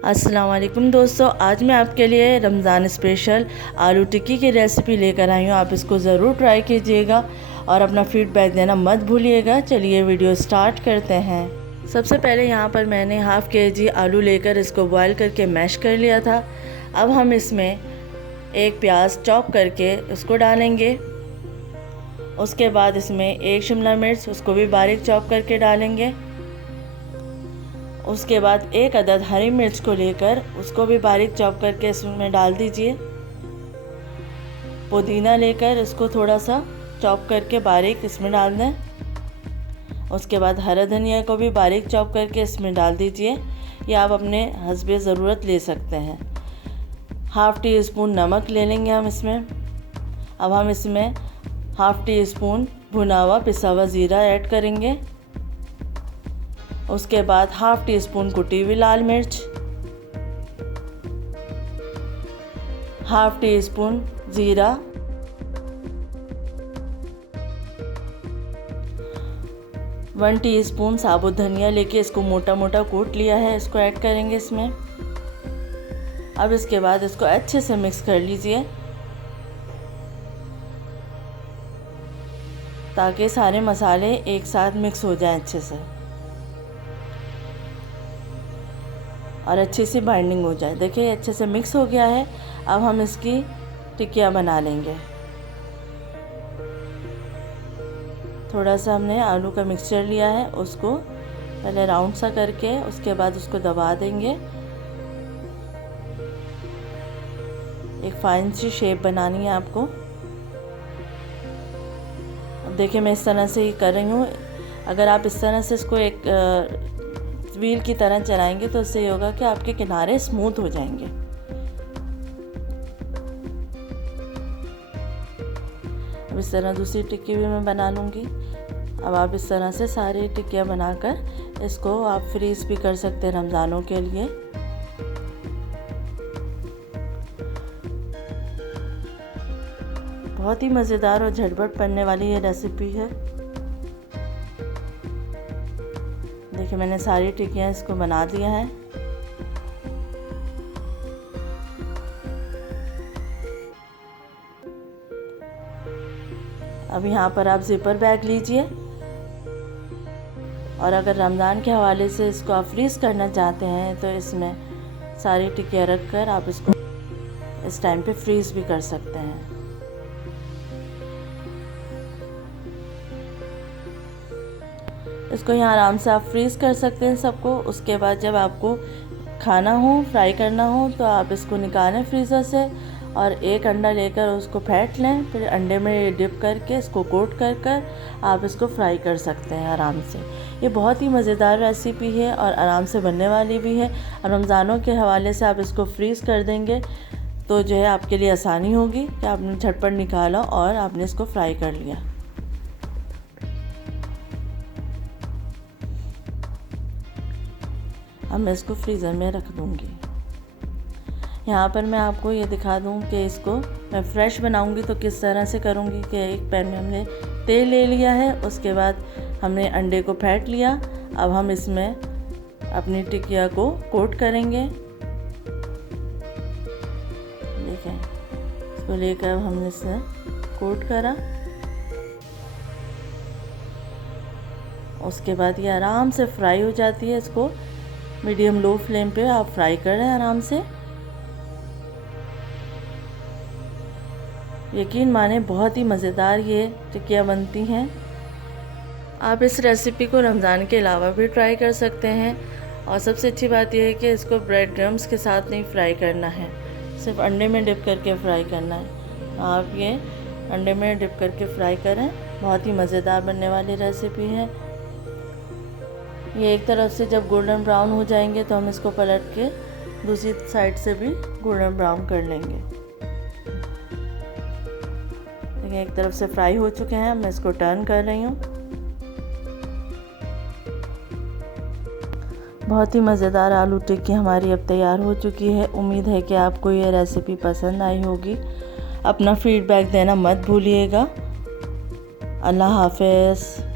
अस्सलाम वालेकुम दोस्तों, आज मैं आपके लिए रमज़ान स्पेशल आलू टिक्की की रेसिपी लेकर आई हूँ। आप इसको ज़रूर ट्राई कीजिएगा और अपना फीडबैक देना मत भूलिएगा। चलिए वीडियो स्टार्ट करते हैं। सबसे पहले यहाँ पर मैंने हाफ़ केजी आलू लेकर इसको बॉयल करके मैश कर लिया था। अब हम इसमें एक प्याज चॉप करके उसको डालेंगे। उसके बाद इसमें एक शिमला मिर्च, उसको भी बारीक चॉप करके डालेंगे। उसके बाद एक अदद हरी मिर्च को लेकर उसको भी बारीक चॉप करके इसमें डाल दीजिए। पुदीना लेकर इसको थोड़ा सा चॉप करके बारीक इसमें डाल दें। उसके बाद हरा धनिया को भी बारीक चॉप करके इसमें डाल दीजिए। या आप अपने हस्बे ज़रूरत ले सकते हैं। हाफ़ टी स्पून नमक ले लेंगे हम इसमें। अब हम इसमें हाफ़ टी स्पून भुना हुआ पिसा हुआ ज़ीरा ऐड करेंगे। उसके बाद हाफ़ टी स्पून कुटी हुई लाल मिर्च, हाफ़ टी स्पून ज़ीरा, वन टीस्पून साबुत धनिया लेके इसको मोटा मोटा कूट लिया है, इसको ऐड करेंगे इसमें। अब इसके बाद इसको अच्छे से मिक्स कर लीजिए ताकि सारे मसाले एक साथ मिक्स हो जाएं अच्छे से और अच्छी सी बाइंडिंग हो जाए। देखिए अच्छे से मिक्स हो गया है। अब हम इसकी टिक्कियाँ बना लेंगे। थोड़ा सा हमने आलू का मिक्सचर लिया है, उसको पहले राउंड सा करके उसके बाद उसको दबा देंगे। एक फाइन सी शेप बनानी है आपको। अब देखिए मैं इस तरह से ही कर रही हूँ। अगर आप इस तरह से इसको एक व्हील की तरह चलाएंगे तो उससे ये होगा कि आपके किनारे स्मूथ हो जाएंगे। अब इस तरह दूसरी टिक्की भी मैं बना लूँगी। अब आप इस तरह से सारी टिक्कियाँ बनाकर इसको आप फ्रीज़ भी कर सकते हैं रमज़ानों के लिए। बहुत ही मज़ेदार और झटपट बनने वाली ये रेसिपी है। देखिए मैंने सारी टिक्कियाँ इसको बना दिया है। अब यहाँ पर आप ज़िपर बैग लीजिए और अगर रमज़ान के हवाले से इसको आप फ्रीज़ करना चाहते हैं तो इसमें सारी टिक्कियाँ रख कर आप इसको इस टाइम पे फ्रीज़ भी कर सकते हैं। इसको यहाँ आराम से आप फ्रीज़ कर सकते हैं सबको। उसके बाद जब आपको खाना हो, फ्राई करना हो, तो आप इसको निकालें फ्रीज़र से और एक अंडा लेकर उसको फेंट लें। फिर अंडे में डिप करके इसको कोट कर आप इसको फ्राई कर सकते हैं आराम से। ये बहुत ही मज़ेदार रेसिपी है और आराम से बनने वाली भी है। रमज़ानों के हवाले से आप इसको फ्रीज़ कर देंगे तो जो है आपके लिए आसानी होगी कि आपने झटपट निकाला और आपने इसको फ्राई कर लिया। अब मैं इसको फ्रीज़र में रख दूँगी। यहाँ पर मैं आपको ये दिखा दूँ कि इसको मैं फ्रेश बनाऊँगी तो किस तरह से करूँगी कि एक पैन में हमने तेल ले लिया है। उसके बाद हमने अंडे को फेंट लिया। अब हम इसमें अपनी टिक्किया को कोट करेंगे। देखें इसको लेकर हमने इसे कोट करा। उसके बाद ये आराम से फ्राई हो जाती है। इसको मीडियम लो फ्लेम पे आप फ्राई कर रहे हैं आराम से। यकीन माने बहुत ही मज़ेदार ये टिक्कियाँ बनती हैं। आप इस रेसिपी को रमज़ान के अलावा भी ट्राई कर सकते हैं। और सबसे अच्छी बात यह है कि इसको ब्रेड क्रम्स के साथ नहीं फ्राई करना है, सिर्फ अंडे में डिप करके फ्राई करना है। आप ये अंडे में डिप करके फ्राई करें। बहुत ही मज़ेदार बनने वाली रेसिपी है। ये एक तरफ से जब गोल्डन ब्राउन हो जाएंगे तो हम इसको पलट के दूसरी साइड से भी गोल्डन ब्राउन कर लेंगे। देखिए एक तरफ से फ्राई हो चुके हैं। मैं इसको टर्न कर रही हूँ। बहुत ही मज़ेदार आलू टिक्की हमारी अब तैयार हो चुकी है। उम्मीद है कि आपको ये रेसिपी पसंद आई होगी। अपना फीडबैक देना मत भूलिएगा। अल्लाह हाफ़िज़।